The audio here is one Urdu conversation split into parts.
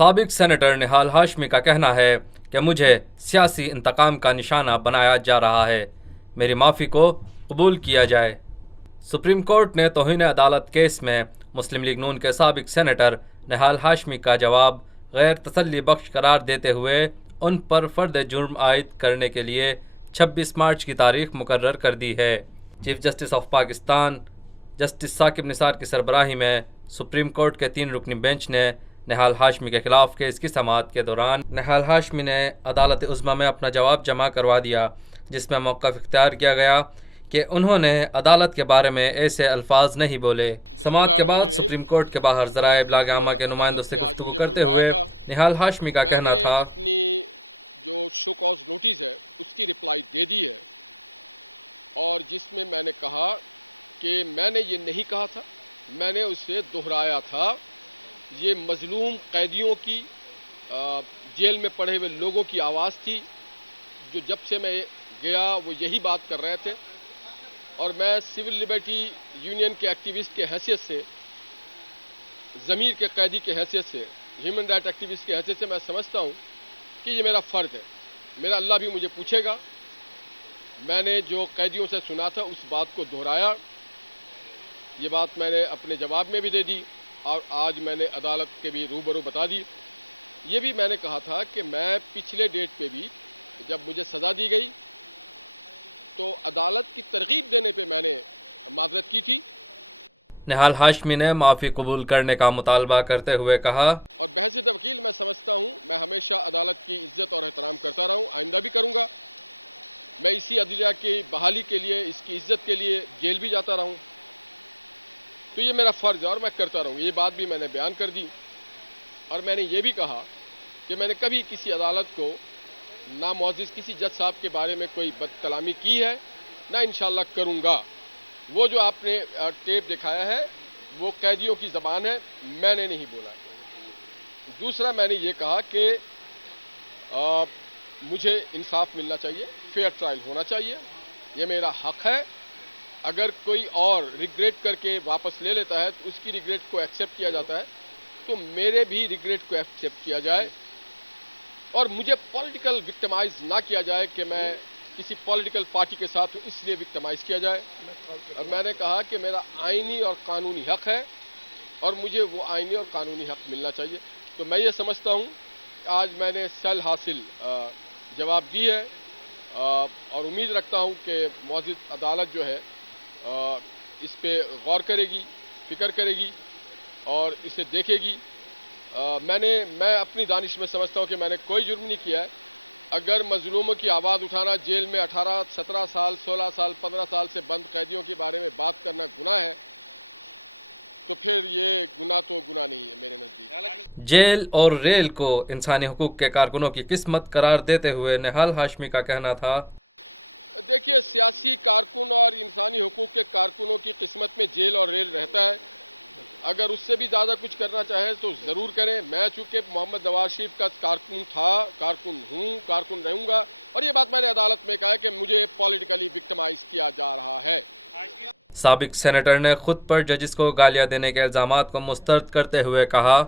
سابق سینیٹر نہال ہاشمی کا کہنا ہے کہ مجھے سیاسی انتقام کا نشانہ بنایا جا رہا ہے، میری معافی کو قبول کیا جائے۔ سپریم کورٹ نے توہین عدالت کیس میں مسلم لیگ نون کے سابق سینیٹر نہال ہاشمی کا جواب غیر تسلی بخش قرار دیتے ہوئے ان پر فرد جرم عائد کرنے کے لیے 26 مارچ کی تاریخ مقرر کر دی ہے۔ Chief justice of Pakistan justice Saqib Nisar کی سربراہی میں سپریم کورٹ کے 3 رکنی بینچ نے نہال ہاشمی کے خلاف کیس کی سماعت کے دوران نہال ہاشمی نے عدالت عظمیٰ میں اپنا جواب جمع کروا دیا، جس میں موقف اختیار کیا گیا کہ انہوں نے عدالت کے بارے میں ایسے الفاظ نہیں بولے۔ سماعت کے بعد سپریم کورٹ کے باہر ذرائع ابلاغ عامہ کے نمائندوں سے گفتگو کرتے ہوئے نہال ہاشمی کا کہنا تھا، اپنی جو شو کاز نوٹس ہے اس کی رپلائی دے دی ہے، اور جس میں میں نے کہا کہ میں نے یہ نہیں کہا تھا، میں نے اسے دہرایا تھا، یہ مظلوم قیدیوں کی جیل میں پڑے ہوئے لوگوں کی آواز تھی، جو جب سے میں گیا وہ یہی بات کر رہے تھے، اور میں سول لبرٹی یونین کے ایکٹیوسٹ کے حیثیت سے، ضمیر کے قیدی کے حیثیت سے، ہیومن رائٹ ایکٹیوسٹ کی حیثیت سے میں سمجھتا ہوں کہ یہ میرا فرض ہے، میرا اللہ بھی مجھے پوچھے گا۔ میں نے جو قیدیوں سے سنا تھا اس بات کو دہرایا، یہ بات میں نے اپنے جواب میں بھی دے دی، اور آج میں نے عدالت کے بھی روبرو بتا دی۔ یہ بھی میں نے کہا تھا کہ میں پچھلے ڈیٹ پہ بھی جب مجھے سزا دی گئی تو عدالت کی ترغیب دینے پہ میں نے معذرت کی تھی۔ نہال ہاشمی نے معافی قبول کرنے کا مطالبہ کرتے ہوئے کہا، اور بحیثیت وکیل میں سمجھتا ہوں میں ہمیشہ عدالت کی عزت اور احترام کرتا رہا ہوں، آئندہ بھی کروں گا۔ میں اسی عدلیہ کی بحالی کے لیے، اس کی عزت کے لیے جیل بھی جاتا رہا ہوں، تو یہ میرا فرض ہے اور میں کرتا رہوں۔ یہ بات بھی میں نے بیان کر دی، اور میں نے یہ بھی کہا کہ میں نے کبھی کسی عدالت کو نامعزز کسی جج صاحب کے بارے میں کوئی بد کلامی کی ہے، نہ انشاءاللہ کروں گا۔ وہ جو آپ نے ٹیپ دکھایا ہے وہ قیدیوں کی زبان ہے، میں نے نہیں بولا۔ دوسرا میں نے یہ کہا کہ مجھے انصاف ملنا چاہیے، فیئر ٹرائل ہونا چاہیے، یہ میرا حق ہے۔ اگر کوئی اور ریگریٹ کر کے واپس لے لیتا ہے تو اس کی ریگریٹ کو ایکسیپٹ کیا جاتا ہے، تو میرے بھی ریگریٹ کو ایکسیپٹ کیا جائے، اور مجھے پولیٹیکل وکٹمائز نہ کیا جائے کہ میں کسی پولیٹیکل پارٹی کے ساتھ ہوں اس لیے وکٹمائز کیا جائے۔ اور میں نے کہا کہ میرا آئینی اور قانونی حق ہے، اور مجھے وہ آئینی اور قانونی حق ملنا چاہیے۔ تو میں یہ سمجھتا ہوں کہ آج میں نے سل حاصل جواب دی ہے، اور امید رکھتا ہوں کہ معزز عدالت جو ہے اس پہ غور کرے گی، فکر کرے گی اور اسے دیکھے گی۔ میں اپنی دانش میں سمجھتا ہوں کہ میں نے کوئی جرم نہیں کیا ہے۔ اگر مظلوموں کی آواز اٹھانا، جیل میں 18، 17 سال، 16 سال، 15 سال سے بند قیدیوں کے بارے میں بات کرنا گناہ ہے، تو پھر یہ گناہ تو گناہ نہیں ہے میرے نزدیک۔ جیل اور ریل کو انسانی حقوق کے کارکنوں کی قسمت قرار دیتے ہوئے نہال ہاشمی کا کہنا تھا، دیکھیے سیاسی کارکن اور انسانی حقوق کے کارکنوں کی قسمت میں جیل اور ریل رہتا ہے، اگر اس سے بھی زیادہ کچھ کرنا چاہیں تو ضرور کریں۔ میں چونکہ محمد نواز شریف کا کارکن تھا، کارکن ہوں، کارکن رہوں گا، اور یہ بات میں نے عدالت میں کہا کہ مجھے پولیٹیکلی وکٹمائز کیا جا رہا ہے۔ سابق سینیٹر نے خود پر ججز کو گالیاں دینے کے الزامات کو مسترد کرتے ہوئے کہا،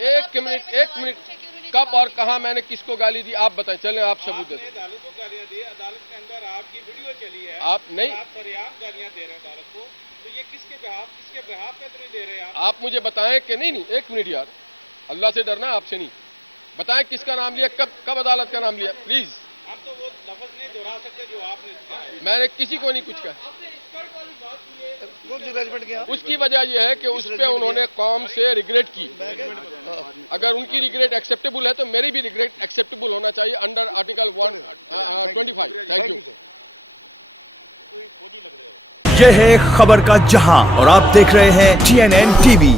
ایک منٹ، کب اور کہاں میں نے کس کو گالی دی آپ بتائیں، چلیں آپ ثبوت دیں۔ عدالت کو گالیاں دی، عدالت کے اندر آپ کی ویڈیو چلی ہے، آپ نہیں، آپ فریاد گالیاں دے رہے ہیں عدالت کو، تو یہ کس کے بہاف پہ تو نہیں دے رہے آپ مجھے بتائیں کہ نہیں، ایک منٹ یار، اللہ سے ڈرنا آپ سے نہیں، بتائیں کس کا نام لیا، کب عدالت کا نام لیا پلیز۔ آپ تو وہ لفظ نہیں دہرا سکتے جو آپ نے کہا۔ میں نے کسی کو نہیں کچھ کہا۔ اس کی وجہ یہ ہے کہ اس پہ انہوں نے قوم سے ریگریٹ کی، اگر ان کی ریگریٹ ایکسیپٹیبل ہے تو میری بھی ریگریٹ ایکسیپٹیبل ہونا چاہیے انڈر آرٹیکل 125۔ Thank you. یہ ہے خبر کا جہاں، اور آپ دیکھ رہے ہیں TNN TV۔